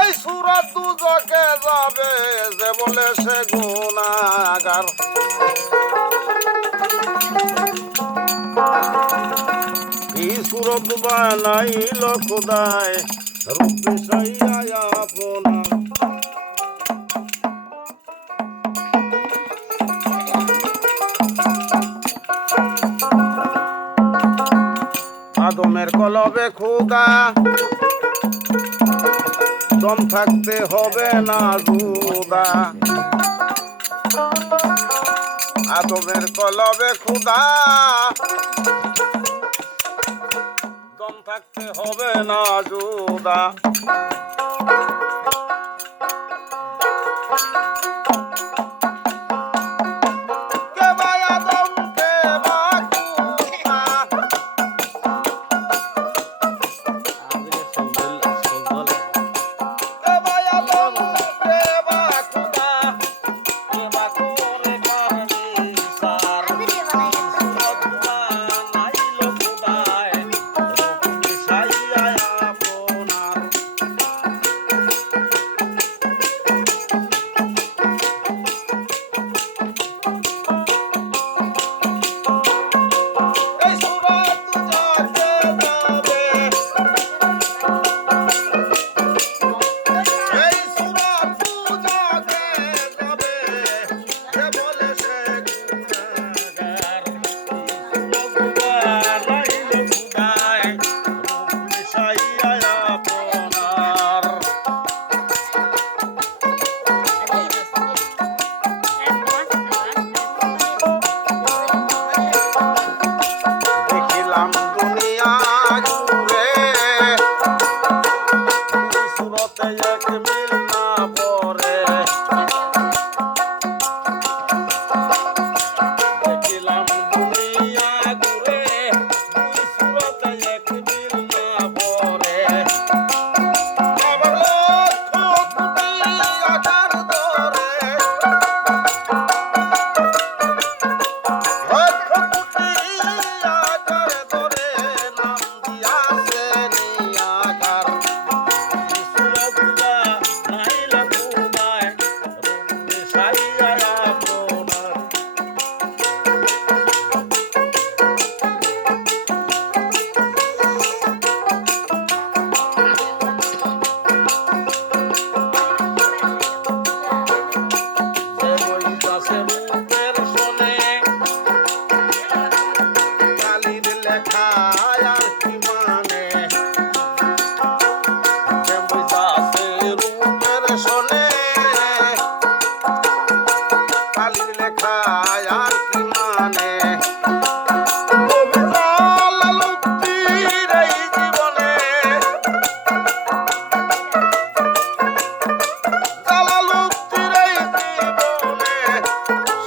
এই সুরাত দুজকে যাবে যে বলে সে গুণাগার। সুরত বানাইল খোদায় রূপ সাইয়া আপনার দমের কলবে খোকা। দম থাকতে হবে না দুদা। আদমের কলবে খুদা দম থাকতে হবে না জুদা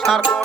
arco.